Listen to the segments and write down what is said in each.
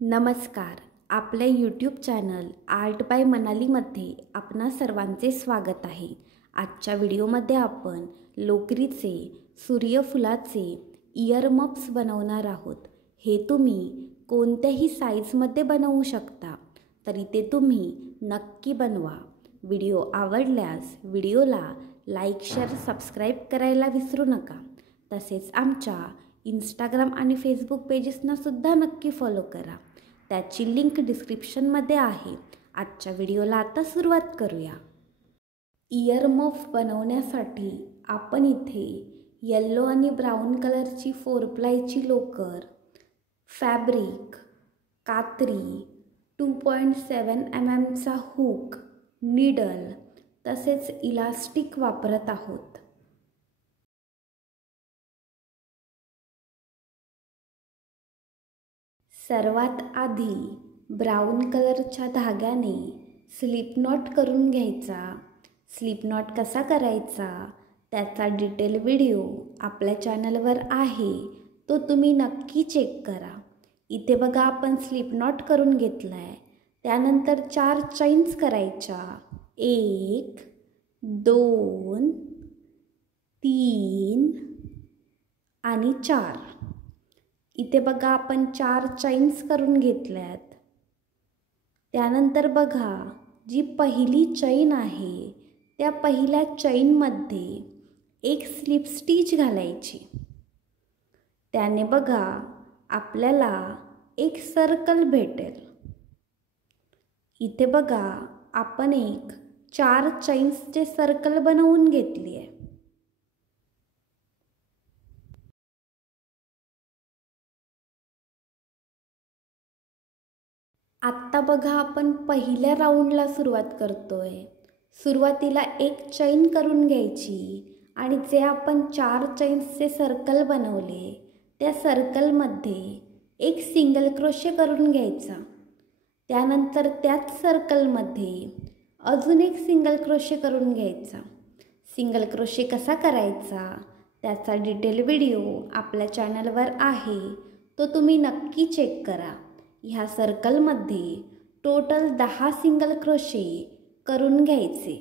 नमस्कार. आपल्या YouTube channel art bye मनालीमध्ये आपणा सर्वांचे स्वागत आहे. आजच्या व्हिडिओमध्ये आपण लोकरीचे सूर्यफुलाचे इयरमफ्स बनवणार आहोत. हे तुम्ही कोणत्याही साईजमध्ये बनवू शकता, तरी ते तुम्ही नक्की बनवा. व्हिडिओ आवडल्यास व्हिडिओला लाईक, शेअर, सबस्क्राईब करायला विसरू नका. तसेच आमच्या इंस्टाग्राम आणि फेसबुक पेजेसनासुद्धा नक्की फॉलो करा. त्याची लिंक डिस्क्रिप्शनमध्ये आहे. आजच्या व्हिडिओला आता सुरुवात करूया. इयरमफ बनवण्यासाठी आपण इथे येलो आणि ब्राऊन कलरची 4प्लायची लोकर, फॅब्रिक, कात्री, 2.7 mm हुक, निडल तसेच इलास्टिक वापरत आहोत. सर्वात आधी ब्राऊन कलरच्या धाग्याने स्लिप नॉट करून घ्यायचा. स्लिप नॉट कसा करायचा त्याचा डिटेल व्हिडिओ आपल्या चॅनलवर आहे, तो तुम्ही नक्की चेक करा. इथे बघा आपण स्लिप नॉट करून घेतला आहे. त्यानंतर 4 चैन्स करायच्या. 1 2 3 आणि 4. इथे बघा आपण 4 चैन्स करून घेतल्यात. त्यानंतर बघा जी पहिली चैन आहे त्या पहिल्या चैनमध्ये एक स्लिप स्टिच घालायची. त्याने बघा आपल्याला एक सर्कल भेटेल. इथे बघा आपण एक 4 चैन्सचे सर्कल बनवून घेतली आहे. आत्ता बघा आपण पहिल्या राऊंडला सुरुवात करतोय. सुरुवातीला एक चैन करून घ्यायची आणि जे आपण 4 चैन्सचे सर्कल बनवले त्या सर्कलमध्ये एक सिंगल क्रोशे करून घ्यायचा. त्यानंतर त्याच सर्कलमध्ये अजून एक सिंगल क्रोशे करून घ्यायचा. सिंगल क्रोशे कसा करायचा त्याचा डिटेल व्हिडिओ आपल्या चॅनलवर आहे, तो तुम्ही नक्की चेक करा. ह्या सर्कलमध्ये टोटल 10 सिंगल क्रोशे करून घ्यायचे.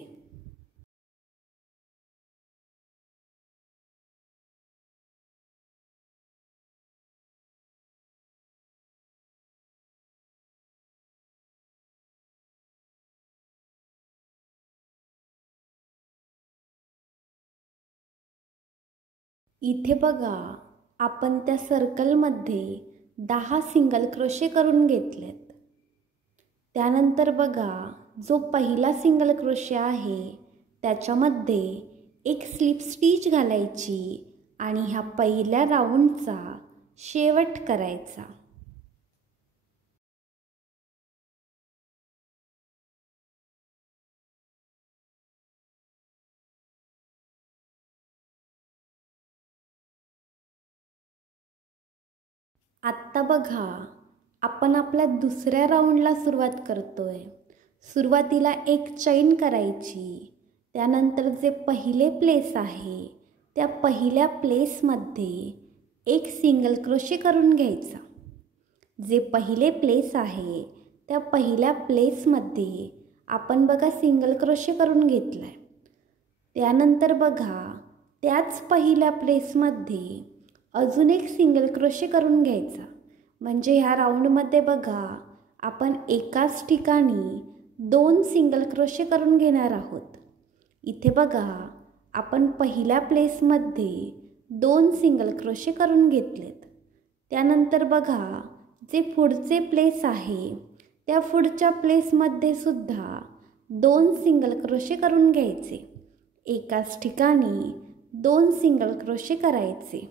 इथे बघा आपण त्या सर्कलमध्ये 10 सिंगल क्रोशे करून घेतलेत. त्यानंतर बघा जो पहिला सिंगल क्रोशे आहे त्याच्यामध्ये एक स्लिप स्टिच घालायची आणि ह्या पहिल्या राऊंडचा शेवट करायचा. आत्ता बघा आपण आपल्या दुसऱ्या राऊंडला सुरुवात करतोय. सुरुवातीला एक चैन करायची. त्यानंतर जे पहिले प्लेस आहे त्या पहिल्या प्लेसमध्ये एक सिंगल क्रोशे करून घ्यायचा. जे पहिले प्लेस आहे त्या पहिल्या प्लेसमध्ये आपण बघा सिंगल क्रोशे करून घेतला आहे. त्यानंतर बघा त्याच पहिल्या प्लेसमध्ये अजून एक सिंगल क्रोशे करून घ्यायचा. म्हणजे ह्या राऊंडमध्ये बघा आपण एकाच ठिकाणी 2 सिंगल क्रोशे करून घेणार आहोत. इथे बघा आपण पहिल्या प्लेसमध्ये 2 सिंगल क्रोशे करून घेतलेत. त्यानंतर बघा जे पुढचे प्लेस आहे त्या पुढच्या प्लेसमध्ये सुद्धा 2 सिंगल क्रोशे करून घ्यायचे. एकाच ठिकाणी 2 सिंगल क्रोशे करायचे.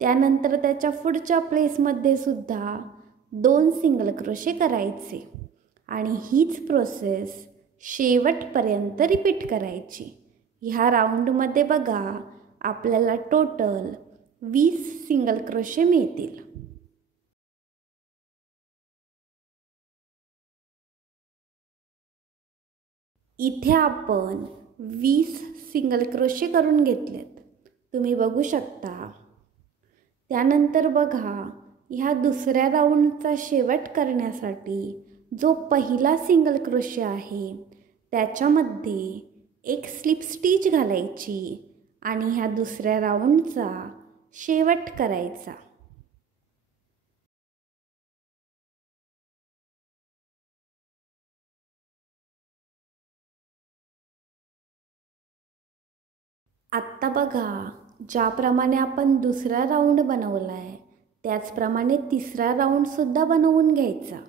त्यानंतर त्याच्या पुढच्या प्लेसमध्ये सुद्धा 2 सिंगल क्रोशे करायचे आणि हीच प्रोसेस शेवटपर्यंत रिपीट करायची. ह्या राऊंडमध्ये बघा आपल्याला टोटल 20 सिंगल क्रोशे मिळतील. इथे आपण 20 सिंगल क्रोशे करून घेतलेत, तुम्ही बघू शकता. त्यानंतर बघा ह्या दुसऱ्या राऊंडचा शेवट करण्यासाठी जो पहिला सिंगल क्रोशे आहे त्याच्यामध्ये एक स्लिप स्टिच घालायची आणि ह्या दुसऱ्या राऊंडचा शेवट करायचा. आत्ता बघा, ज्याप्रमाणे आपण दुसरा राऊंड बनवला आहे त्याचप्रमाणे तिसरा राऊंडसुद्धा बनवून घ्यायचा.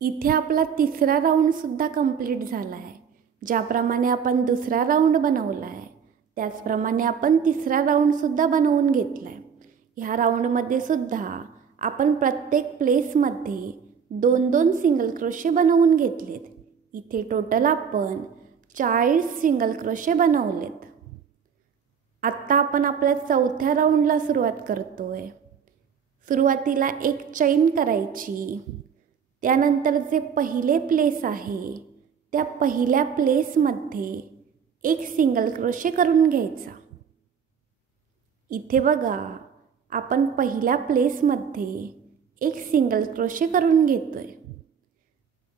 इथे आपला तिसरा राऊंडसुद्धा कंप्लीट झाला आहे. ज्याप्रमाणे आपण दुसरा राऊंड बनवला आहे त्याचप्रमाणे आपण तिसरा राऊंडसुद्धा बनवून घेतला आहे. ह्या राऊंडमध्ये सुद्धा आपण प्रत्येक प्लेसमध्ये 2-2 सिंगल क्रोशे बनवून घेतलेत. इथे टोटल आपण 40 सिंगल क्रोशे बनवलेत. आत्ता आपण आपल्या चौथ्या राऊंडला सुरुवात करतोय. सुरुवातीला एक चैन करायची. त्यानंतर जे पहिले प्लेस आहे त्या पहिल्या प्लेसमध्ये एक सिंगल क्रोशे करून घ्यायचा. इथे बघा, आपण पहिल्या प्लेसमध्ये एक सिंगल क्रोशे करून घेतोय.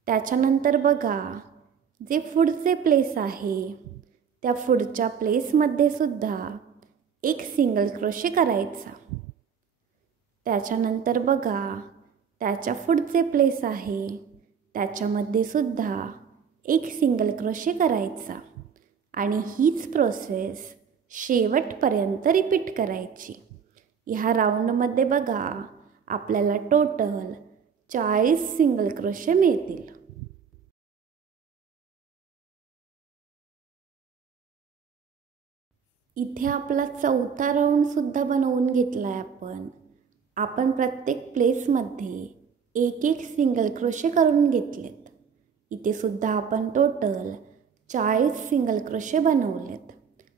त्याच्यानंतर बघा, जे पुढचे प्लेस आहे त्या पुढच्या प्लेसमध्ये सुद्धा एक सिंगल क्रोशे करायचा. त्याच्यानंतर बघा, त्याच्या पुढचे प्लेस आहे त्याच्यामध्ये सुद्धा एक सिंगल क्रोशे करायचा आणि हीच प्रोसेस शेवटपर्यंत रिपीट करायची. ह्या राऊंडमध्ये बघा, आपल्याला टोटल 40 सिंगल क्रोशे मिळतील. इथे आपला चौथा राऊंडसुद्धा बनवून घेतला आहे. आपण प्रत्येक प्लेसमध्ये एक एक सिंगल क्रोशे करून घेतलेत. इथे सुद्धा आपण टोटल 40 सिंगल क्रोशे बनवलेत.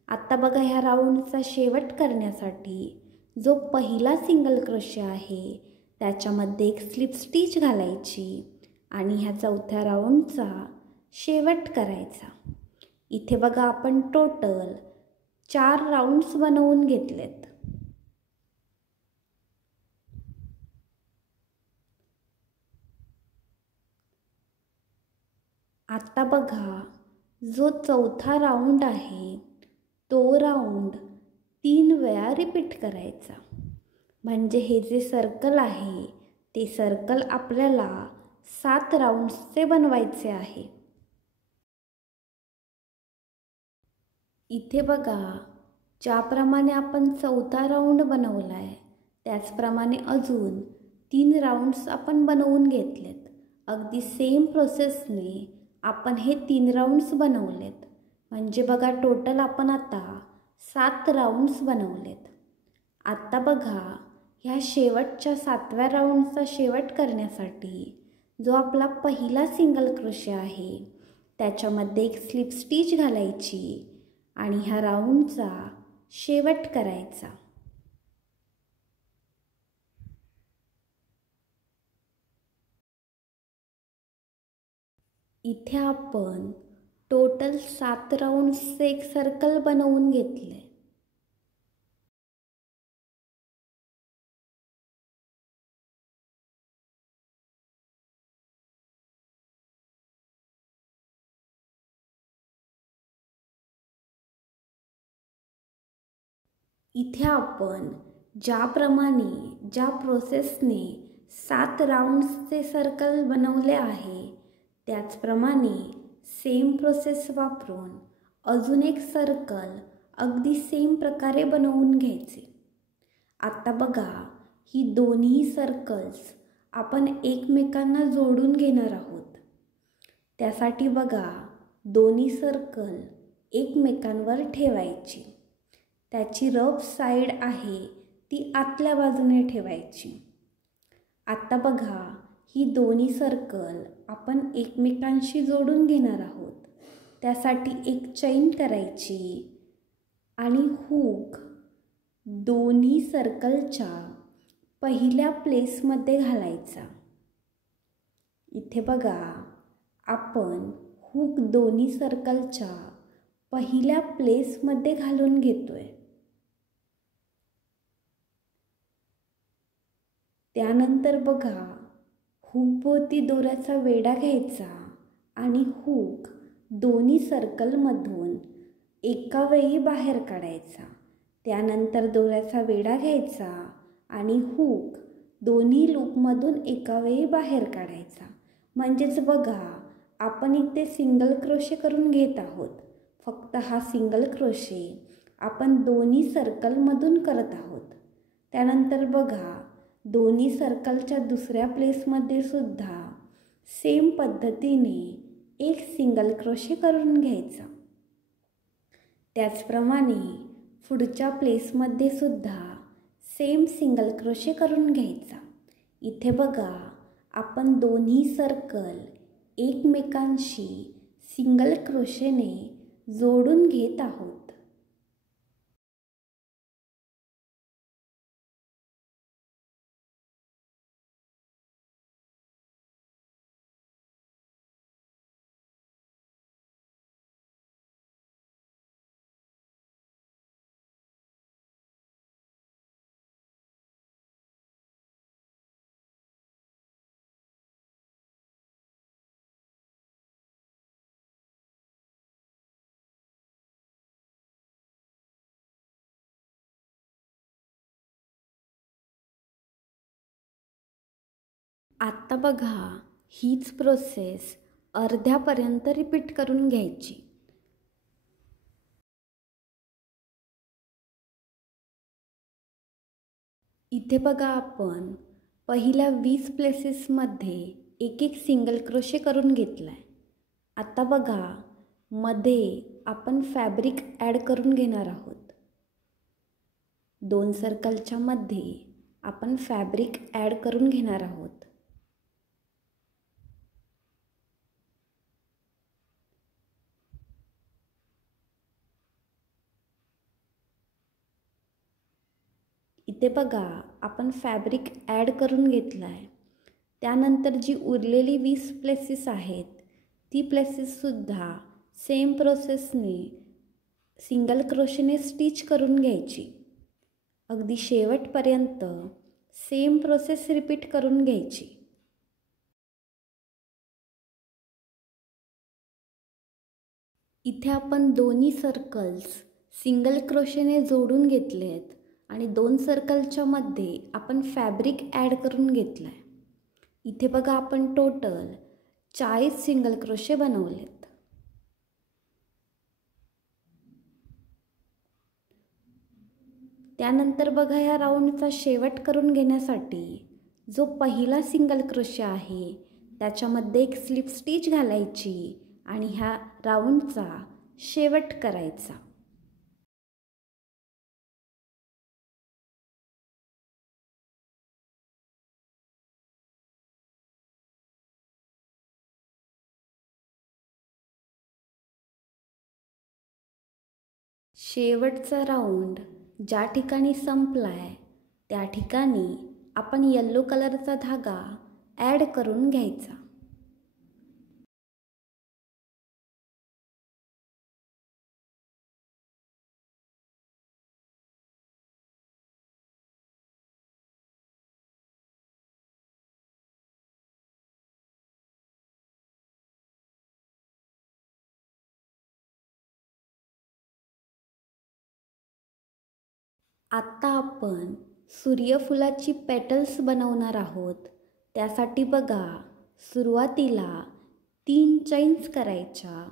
आत्ता बघा, ह्या राऊंडचा शेवट करण्यासाठी जो पहिला सिंगल क्रोशे आहे त्याच्यामध्ये एक स्लिप स्टिच घालायची आणि ह्या चौथ्या राऊंडचा शेवट करायचा. इथे बघा, आपण टोटल 4 राऊंड्स बनवून घेतलेत. आता बघा, जो चौथा राऊंड आहे तो राऊंड 3 वेळा रिपीट करायचा. म्हणजे हे जे सर्कल आहे ते सर्कल आपल्याला 7 राऊंड्सचे बनवायचे आहे. इथे बघा, ज्याप्रमाणे आपण चौथा राऊंड बनवला आहे त्याचप्रमाणे अजून 3 राऊंड्स आपण बनवून घेतलेत. अगदी सेम प्रोसेसने आपण हे 3 राऊंड्स बनवलेत. म्हणजे बघा, टोटल आपण आता 7 राऊंड्स बनवलेत. आत्ता बघा, ह्या शेवटच्या 7व्या राऊंडचा शेवट करण्यासाठी जो आपला पहिला सिंगल क्रोशे आहे त्याच्यामध्ये एक स्लिप स्टिच घालायची आणि ह्या राऊंडचा शेवट करायचा. इथे आपण टोटल 7 राऊंड्सचे एक सर्कल बनवून घेतले. इथे आपण ज्या प्रोसेसने 7 राऊंड्सचे सर्कल बनवले आहे त्याचप्रमाणे सेम प्रोसेस वापरून अजून एक सर्कल अगदी सेम प्रकारे बनवून घ्यायचे. आता बघा, ही दोन्ही सर्कल्स आपण एकमेकांना जोडून घेणार आहोत. त्यासाठी बघा, दोन्ही सर्कल एकमेकांवर ठेवायची. त्याची रफ साईड आहे ती आतल्या बाजूने ठेवायची. आता बघा, ही दोन्ही सर्कल आपण एकमेकांशी जोडून घेणार आहोत. त्यासाठी एक चैन करायची आणि हुक दोन्ही सर्कलच्या पहिल्या प्लेसमध्ये घालायचा. इथे बघा, आपण हुक दोन्ही सर्कलच्या पहिल्या प्लेसमध्ये घालून घेतोय. त्यानंतर बघा, हुकभोवती दोऱ्याचा वेढा घ्यायचा आणि हुक दोन्ही सर्कलमधून एका वेळी बाहेर काढायचा. त्यानंतर दोऱ्याचा वेढा घ्यायचा आणि हुक दोन्ही लूपमधून एका वेळी बाहेर काढायचा. म्हणजेच बघा, आपण इथे सिंगल क्रोशे करून घेत आहोत. फक्त हा सिंगल क्रोशे आपण दोन्ही सर्कलमधून करत आहोत. त्यानंतर बघा, दोन्ही सर्कलच्या दुसऱ्या प्लेसमध्ये सुद्धा सेम पद्धतीने एक सिंगल क्रोशे करून घ्यायचा. त्याचप्रमाणे पुढच्या प्लेसमध्ये सुद्धा सेम सिंगल क्रोशे करून घ्यायचा. इथे बघा, आपण दोन्ही सर्कल एकमेकांशी सिंगल क्रोशेने जोडून घेत आहोत. आता बघा, हीच प्रोसेस अर्ध्यापर्यंत रिपीट करून घ्यायची. इथे बघा, आपण पहिल्या 20 प्लेसेसमध्ये एक एक सिंगल क्रोशे करून घेतला आहे. आता बघा, मध्ये आपण फॅब्रिक ॲड करून घेणार आहोत. 2 सर्कलच्या मध्ये आपण फॅब्रिक ॲड करून घेणार आहोत. इथे बघा, आपण फॅब्रिक ॲड करून घेतला आहे. त्यानंतर जी उरलेली 20 प्लेसेस आहेत, ती प्लेसेससुद्धा सेम प्रोसेसने सिंगल क्रोशेने स्टिच करून घ्यायची. अगदी शेवटपर्यंत सेम प्रोसेस रिपीट करून घ्यायची. इथे आपण दोन्ही सर्कल्स सिंगल क्रोशेने जोडून घेतले आहेत आणि 2 सर्कलच्या मध्ये आपण फॅब्रिक ॲड करून घेतला आहे. इथे बघा, आपण टोटल 40 सिंगल क्रोशे बनवलेत. त्यानंतर बघा, ह्या राऊंडचा शेवट करून घेण्यासाठी जो पहिला सिंगल क्रोशे आहे त्याच्यामध्ये एक स्लिप स्टिच घालायची आणि ह्या राऊंडचा शेवट करायचा. शेवटचा राऊंड ज्या ठिकाणी संपला आहे त्या ठिकाणी आपण येलो कलरचा धागा ॲड करून घ्यायचा. आत्ता आपण सूर्यफुलाची पेटल्स बनवणार आहोत. त्यासाठी बघा, सुरुवातीला 3 चैन्स करायच्या.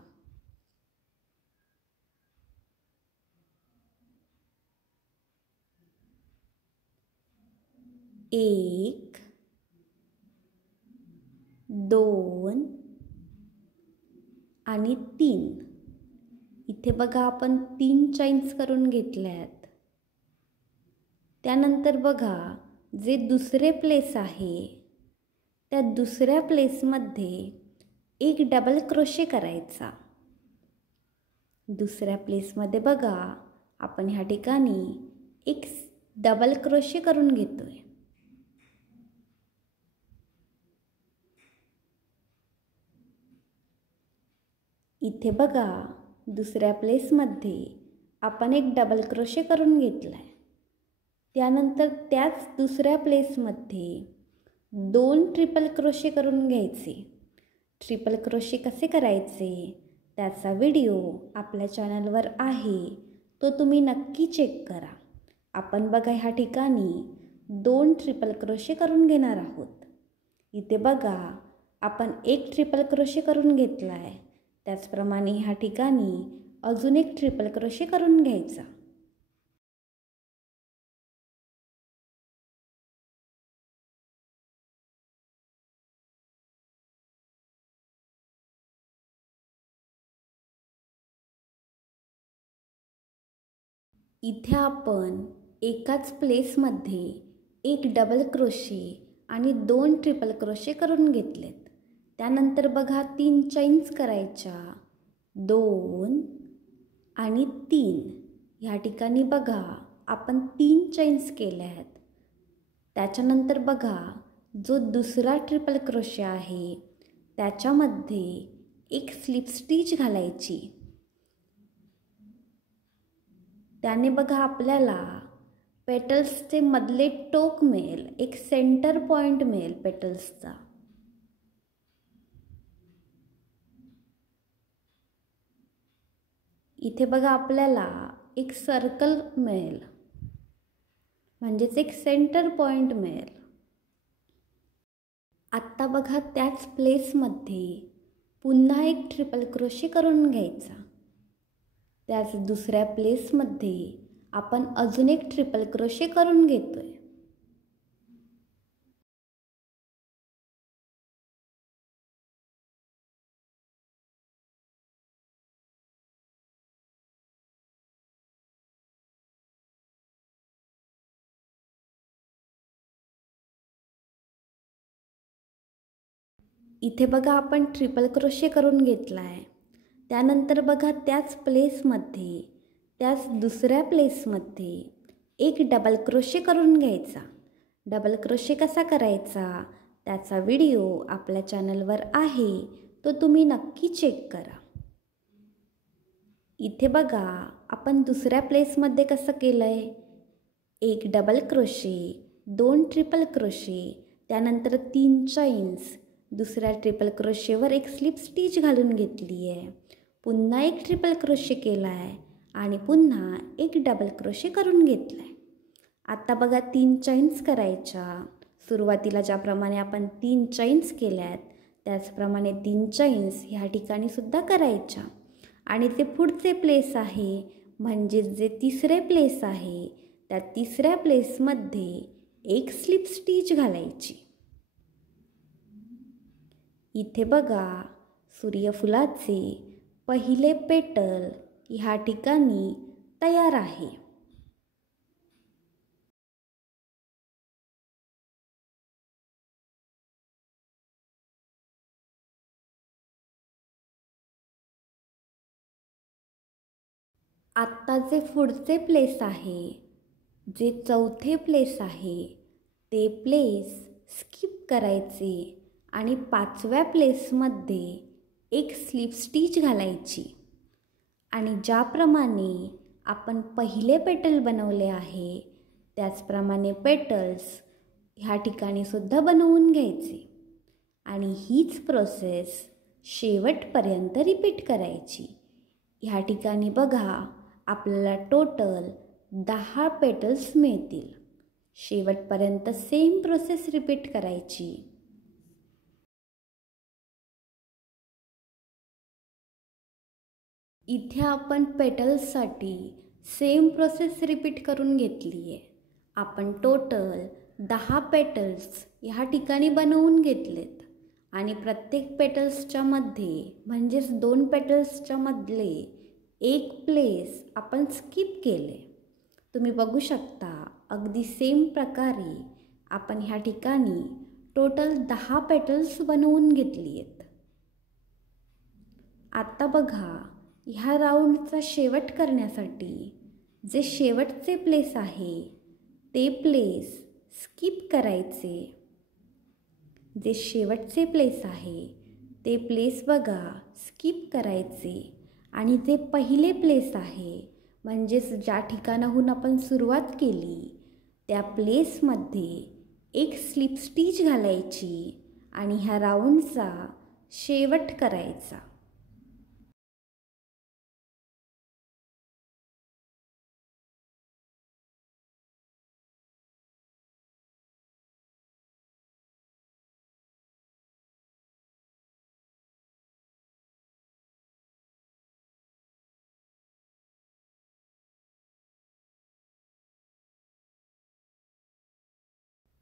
1 2 आणि 3. इथे बघा, आपण 3 चैन्स करून घेतल्यात. त्यानंतर बघा, जे दुसरे प्लेस आहे त्या दुसऱ्या प्लेसमध्ये एक डबल क्रोशे करायचा. दुसऱ्या प्लेसमध्ये बघा, आपण ह्या ठिकाणी एक डबल क्रोशे करून घेतोय. इथे बघा, दुसऱ्या प्लेसमध्ये आपण एक डबल क्रोशे करून घेतलाय. त्यानंतर त्याच दुसऱ्या प्लेसमध्ये 2 ट्रिपल क्रोशे करून घ्यायचे. ट्रिपल क्रोशे कसे करायचे त्याचा व्हिडिओ आपल्या चॅनलवर आहे, तो तुम्ही नक्की चेक करा. आपण बघा ह्या ठिकाणी 2 ट्रिपल क्रोशे करून घेणार आहोत. इथे बघा आपण 1 ट्रिपल क्रोशे करून घेतला आहे. त्याचप्रमाणे ह्या ठिकाणी अजून 1 ट्रिपल क्रोशे करून घ्यायचा. इथे आपण एकाच प्लेसमध्ये 1 डबल क्रोशे आणि 2 ट्रिपल क्रोशे करून घेतलेत. त्यानंतर बघा 3 चैन्स करायच्या, 2 आणि 3. ह्या ठिकाणी बघा आपण 3 चैन्स केल्या आहेत. त्याच्यानंतर बघा जो दुसरा ट्रिपल क्रोशे आहे त्याच्यामध्ये एक स्लिप स्टिच घालायची. त्याने बघा आपल्याला पेटल्सचे मधले टोक मिळेल, एक सेंटर पॉइंट मिळेल पेटल्सचा. इथे बघा आपल्याला एक सर्कल मिळेल, म्हणजेच एक सेंटर पॉइंट मिळेल. आत्ता बघा त्याच प्लेसमध्ये पुन्हा एक ट्रिपल क्रोशे करून घ्यायचा. त्याच दुसऱ्या प्लेसमध्ये आपण अजून एक ट्रिपल क्रोशे करून घेतोय. इथे बघा आपण ट्रिपल क्रोशे करून घेतला आहे. त्यानंतर बघा त्याच प्लेसमध्ये, त्याच दुसऱ्या प्लेसमध्ये एक डबल क्रोशे करून घ्यायचा. डबल क्रोशे कसा करायचा त्याचा व्हिडिओ आपल्या चॅनलवर आहे, तो तुम्ही नक्की चेक करा. इथे बघा आपण दुसऱ्या प्लेसमध्ये कसं केलं आहे, 1 डबल क्रोशे, 2 ट्रिपल क्रोशे, त्यानंतर 3 चैन्स, दुसऱ्या ट्रिपल क्रोशेवर एक स्लिप स्टिच घालून घेतली आहे, पुन्हा एक ट्रिपल क्रोशे केला आहे आणि पुन्हा एक डबल क्रोशे करून घेतला आहे. आता बघा 3 चैन्स करायच्या. सुरुवातीला ज्याप्रमाणे आपण 3 चैन्स केल्या आहेत त्याचप्रमाणे 3 चैन्स ह्या ठिकाणी सुद्धा करायच्या. आणि ते पुढचे प्लेस आहे, म्हणजे जे तिसरे प्लेस आहे त्या तिसऱ्या प्लेसमध्ये एक स्लिप स्टिच घालायची. इथे बघा सूर्यफुलाचे पहिले पेटल ह्या ठिकाणी तयार आहे. आत्ता जे पुढचे प्लेस आहे, जे चौथे प्लेस आहे, ते प्लेस स्किप करायचे आणि 5व्या प्लेसमध्ये एक स्लिप स्टिच घालायची. आणि ज्याप्रमाणे आपण पहिले पेटल बनवले आहे त्याचप्रमाणे पेटल्स ह्या ठिकाणी सुद्धा बनवून घ्यायचे. आणि हीच प्रोसेस शेवटपर्यंत रिपीट करायची. ह्या ठिकाणी बघा आपल्याला टोटल 10 पेटल्स मिळतील. शेवटपर्यंत सेम प्रोसेस रिपीट करायची. इथे आपण पेटल्ससाठी सेम प्रोसेस रिपीट करून घेतली आहे. आपण टोटल 10 पेटल्स ह्या ठिकाणी बनवून घेतलेत आणि प्रत्येक पेटल्सच्या मध्ये म्हणजेच 2 पेटल्सच्या मधले एक प्लेस आपण स्किप केले. तुम्ही बघू शकता अगदी सेम प्रकारे आपण ह्या ठिकाणी टोटल 10 पेटल्स बनवून घेतली आहेत. आता बघा ह्या राऊंडचा शेवट करण्यासाठी जे शेवटचे प्लेस आहे ते प्लेस स्किप करायचे. जे शेवटचे प्लेस आहे ते प्लेस बघा स्किप करायचे आणि जे पहिले प्लेस आहे म्हणजेच ज्या ठिकाणाहून आपण सुरुवात केली त्या प्लेसमध्ये एक स्लिप स्टिच घालायची आणि ह्या राऊंडचा शेवट करायचा.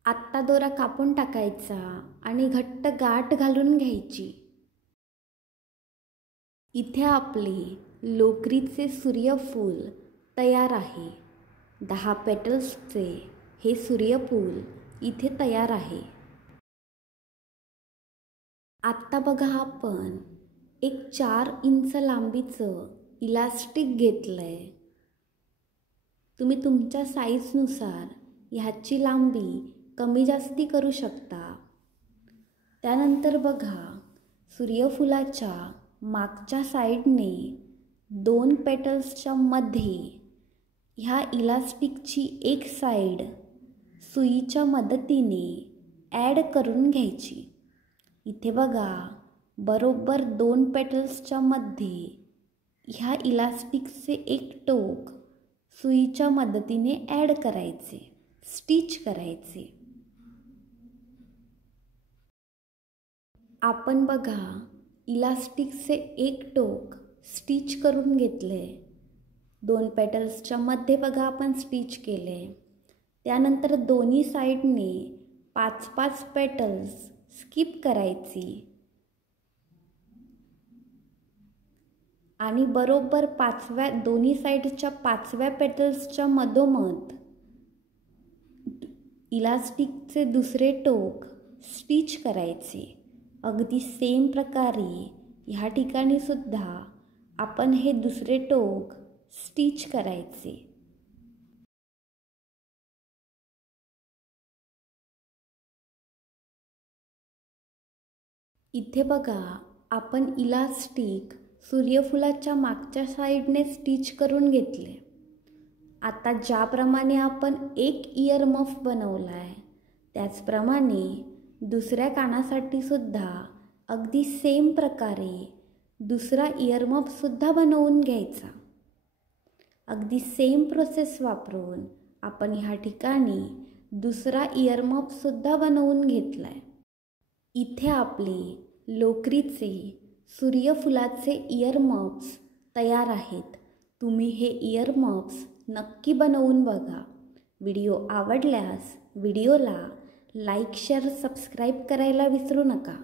आत्ता दोरा कापून टाकायचा आणि घट्ट गाठ घालून घ्यायची. इथे आपले लोकरीचे सूर्यफूल तयार आहे. 10 पेटल्सचे हे सूर्यफूल इथे तयार आहे. आत्ता बघा आपण एक 4 इंच लांबीचं इलास्टिक घेतलंय. तुम्ही तुमच्या साईजनुसार ह्याची लांबी कमी जास्ती करू शकता. त्यानंतर बघा सूर्यफुलाच्या मागच्या साईडने 2 पेटल्सच्या मध्ये ह्या इलास्टिकची एक साईड सुईच्या मदतीने ॲड करून घ्यायची. इथे बघा बरोबर 2 पेटल्सच्या मध्ये ह्या इलास्टिकचे एक टोक सुईच्या मदतीने ॲड करायचे, स्टिच करायचे. आपण बघा इलास्टिकचे एक टोक स्टिच करून घेतले. 2 पेटल्सच्या मध्ये बघा आपण स्टिच केले. त्यानंतर दोन्ही साईडने 5-5 पेटल्स स्किप करायची आणि बरोबर दोन्ही साईडच्या 5व्या पेटल्सच्या मधोमध इलास्टिकचे दुसरे टोक स्टिच करायचे. अगदी सेम प्रकारे ह्या ठिकाणी सुद्धा आपण हे दुसरे टोक स्टिच करायचे. इथे बघा आपण इलास्टिक सूर्यफुलाच्या मागच्या साईडने स्टिच करून घेतले. आता ज्याप्रमाणे आपण एक इयर मफ बनवला आहे त्याचप्रमाणे दुसऱ्या कानासाठी सुद्धा अगदी सेम प्रकारे दुसरा इयरमफसुद्धा बनवून घ्यायचा. अगदी सेम प्रोसेस वापरून आपण ह्या ठिकाणी दुसरा इयरमफसुद्धा बनवून घेतला आहे. इथे आपले लोकरीचे सूर्यफुलाचे इयरमफ्स तयार आहेत. तुम्ही हे इयरमफ्स नक्की बनवून बघा. व्हिडिओ आवडल्यास व्हिडिओला लाईक, शेअर, सबस्क्राईब करायला विसरू नका.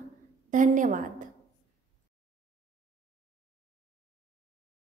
धन्यवाद.